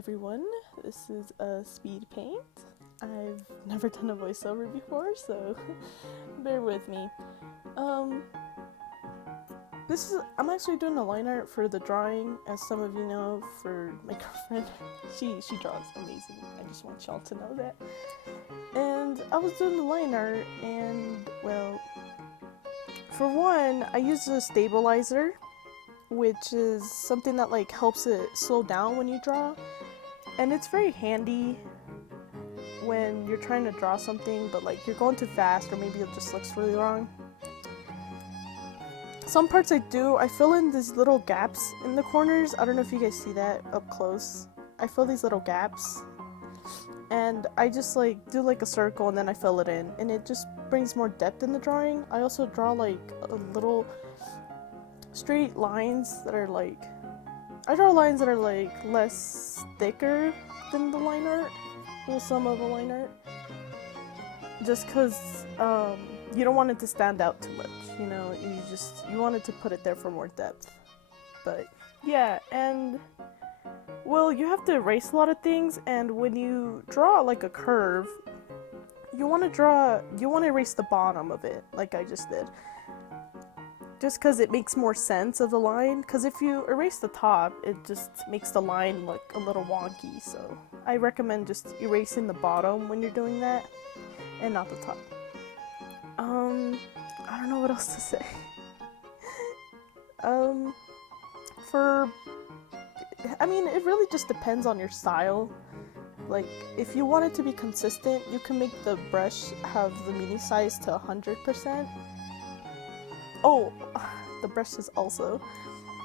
everyone, this is SpeedPaint. I've never done a voiceover before, so bear with me. I'm actually doing a line art for the drawing, as some of you know, for my girlfriend. She draws amazing. I just want y'all to know that. And I was doing the line art, and well, for one, I used a stabilizer, which is something that like helps it slow down when you draw, and it's very handy when you're trying to draw something but like you're going too fast, or maybe it just looks really wrong. Some parts I fill in these little gaps in the corners. I don't know if you guys see that up close. I fill these little gaps and I just like do like a circle and then I fill it in, and it just brings more depth in the drawing. I also draw like a little straight lines that are like, I draw lines that are like less thicker than the line art, well, some of the line art, just because you don't want it to stand out too much, you know, you want it to put it there for more depth. But yeah, and well, you have to erase a lot of things, and when you draw like a curve, you want to erase the bottom of it like I just did, just because it makes more sense of the line, because if you erase the top, it just makes the line look a little wonky. So I recommend just erasing the bottom when you're doing that and not the top. I don't know what else to say. I mean, it really just depends on your style. Like, if you want it to be consistent, you can make the brush have the mini size to 100%. Oh, the brushes also.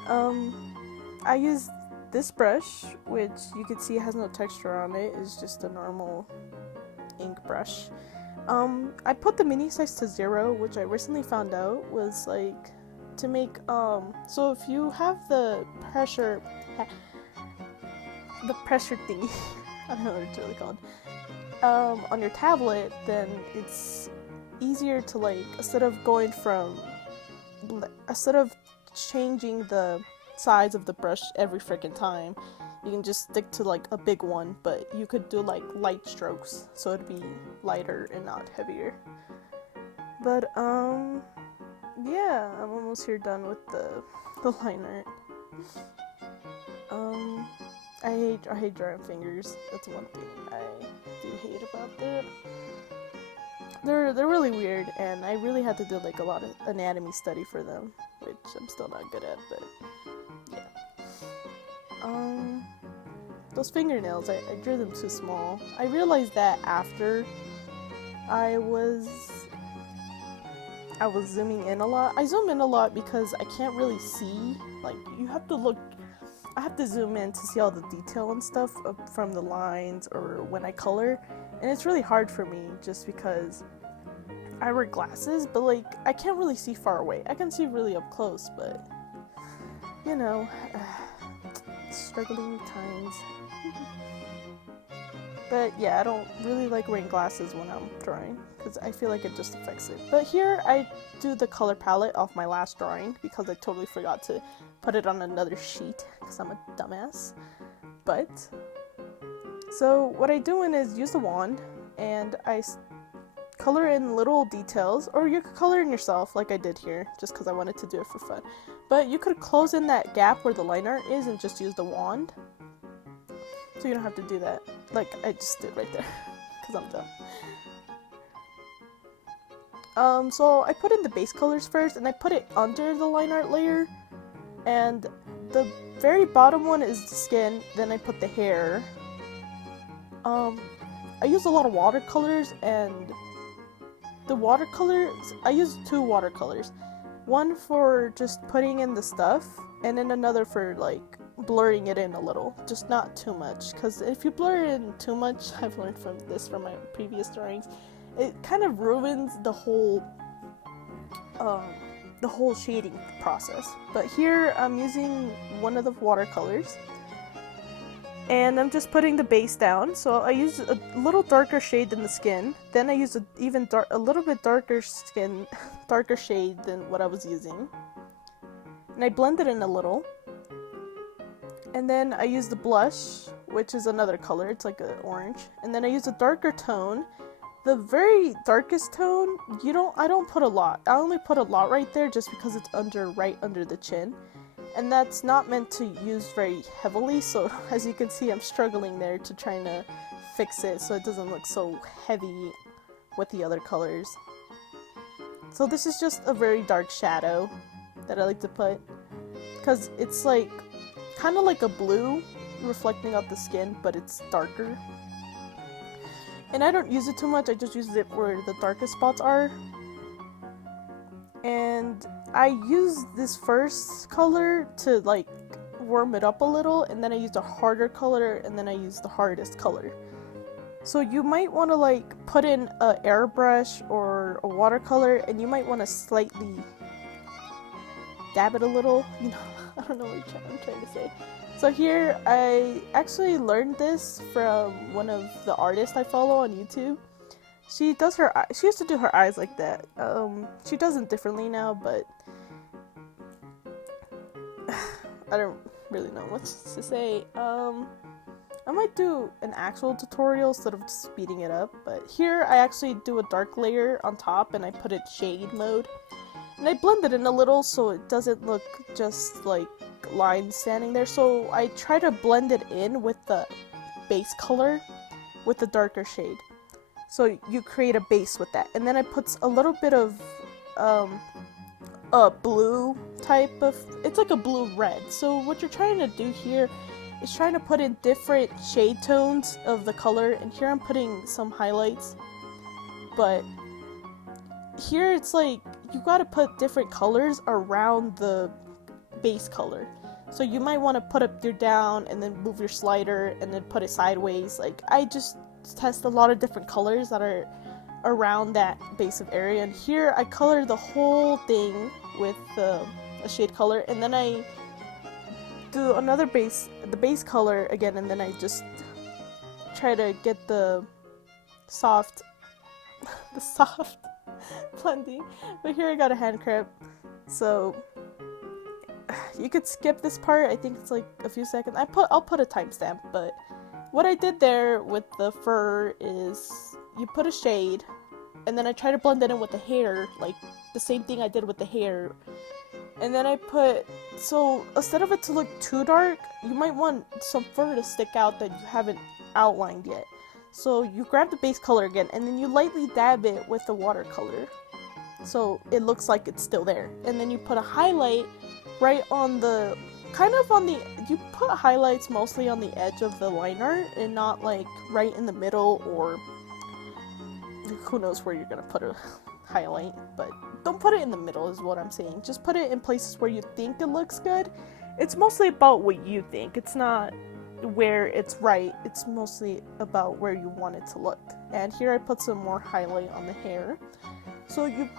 I use this brush, which you can see has no texture on it. It's just a normal ink brush. I put the mini size to 0, which I recently found out was like to make, so if you have the pressure thingy, I don't know what it's really called, on your tablet, then it's easier to like, instead of changing the size of the brush every freaking time, you can just stick to like a big one, but you could do like light strokes, so it'd be lighter and not heavier. But yeah, I'm almost here done with the line art. I hate drawing fingers. That's one thing I do hate about that. They're really weird, and I really had to do like a lot of anatomy study for them, which I'm still not good at, but yeah. Those fingernails, I drew them too small. I realized that after I was zooming in a lot. I zoom in a lot because I can't really see, like, I have to zoom in to see all the detail and stuff from the lines or when I color, and it's really hard for me just because I wear glasses, but like I can't really see far away. I can see really up close, but you know, struggling times. But yeah, I don't really like wearing glasses when I'm drawing because I feel like it just affects it. But here I do the color palette off my last drawing because I totally forgot to put it on another sheet because I'm a dumbass. But so what I do is use the wand and I color in little details, or you could color in yourself like I did here just because I wanted to do it for fun. But you could close in that gap where the line art is and just use the wand, so you don't have to do that like I just did right there because I'm dumb. So I put in the base colors first and I put it under the line art layer, and the very bottom one is the skin, then I put the hair. I use a lot of watercolors, and the watercolors, I use 2 watercolors. One for just putting in the stuff, and then another for like blurring it in a little, just not too much, because if you blur it in too much, I've learned from my previous drawings, it kind of ruins the whole shading process. But here I'm using one of the watercolors, and I'm just putting the base down. So I use a little darker shade than the skin, then I use a little bit darker shade than what I was using, and I blend it in a little. And then I use the blush which is another color. It's like an orange. And then I use a darker tone. The very darkest tone, I don't put a lot. I only put a lot right there just because it's right under the chin. And that's not meant to use very heavily, so as you can see, I'm struggling there to trying to fix it so it doesn't look so heavy with the other colors. So this is just a very dark shadow that I like to put, because it's like kind of like a blue reflecting off the skin, but it's darker. And I don't use it too much, I just use it where the darkest spots are. And I use this first color to like warm it up a little, and then I use a harder color, and then I use the hardest color. So you might want to like put in an airbrush or a watercolor, and you might want to slightly dab it a little, you know, I don't know what I'm trying to say. So here, I actually learned this from one of the artists I follow on YouTube. She used to do her eyes like that. She does them differently now, but I don't really know what to say. I might do an actual tutorial instead of just speeding it up, but here I actually do a dark layer on top and I put it shade mode. And I blend it in a little so it doesn't look just like lines standing there. So I try to blend it in with the base color with the darker shade. So you create a base with that. And then I put a little bit of a blue type of, it's like a blue-red. So what you're trying to do here is trying to put in different shade tones of the color. And here I'm putting some highlights. But here it's like, you gotta put different colors around the base color. So you might want to put up your down and then move your slider and then put it sideways. Like, I just test a lot of different colors that are around that base of area. And here I color the whole thing with a shade color, and then I do another the base color again, and then I just try to get the soft blending. But here I got a hand cramp, so you could skip this part. I think it's like a few seconds. I'll put a timestamp, but what I did there with the fur is you put a shade, and then I try to blend it in with the hair, like the same thing I did with the hair. And then I so instead of it to look too dark, you might want some fur to stick out that you haven't outlined yet. So you grab the base color again, and then you lightly dab it with the watercolor, so it looks like it's still there. And then you put a highlight right on the, you put highlights mostly on the edge of the line art, and not like right in the middle, or who knows where you're gonna put a highlight, but don't put it in the middle is what I'm saying. Just put it in places where you think it looks good. It's mostly about what you think. It's not where it's right. It's mostly about where you want it to look. And here I put some more highlight on the hair. So you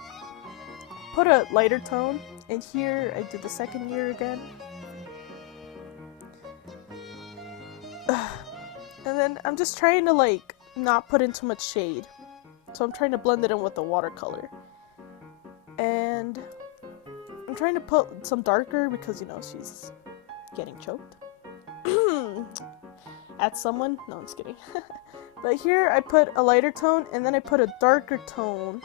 put a lighter tone, and here I did the second ear again. And then I'm just trying to like not put in too much shade. So I'm trying to blend it in with the watercolor. And I'm trying to put some darker because, you know, she's getting choked at someone. No, I'm just kidding. But here I put a lighter tone, and then I put a darker tone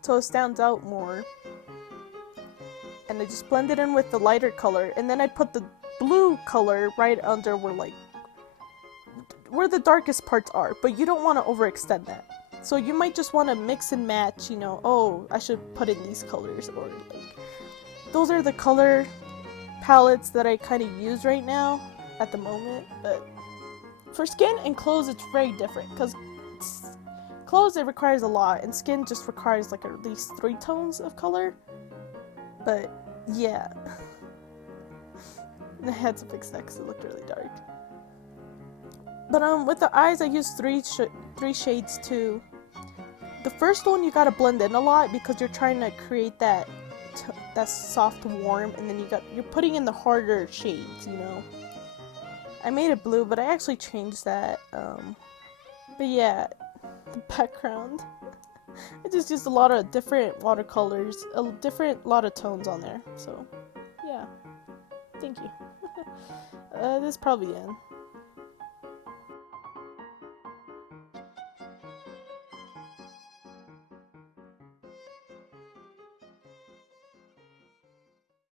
so it stands out more. And I just blend it in with the lighter color, and then I put the blue color right under where the darkest parts are, but you don't want to overextend that. So you might just want to mix and match, you know, oh, I should put in these colors, or like, those are the color palettes that I kind of use right now at the moment. But for skin and clothes, it's very different, because clothes, it requires a lot, and skin just requires like at least 3 tones of color. But yeah, I had to fix that because it looked really dark. But with the eyes, I used three shades too. The first one you gotta blend in a lot because you're trying to create that soft warm, and then you're putting in the harder shades, you know. I made it blue, but I actually changed that. But yeah, the background. I just used a lot of different watercolors, lot of tones on there. So yeah, thank you. This is probably the end.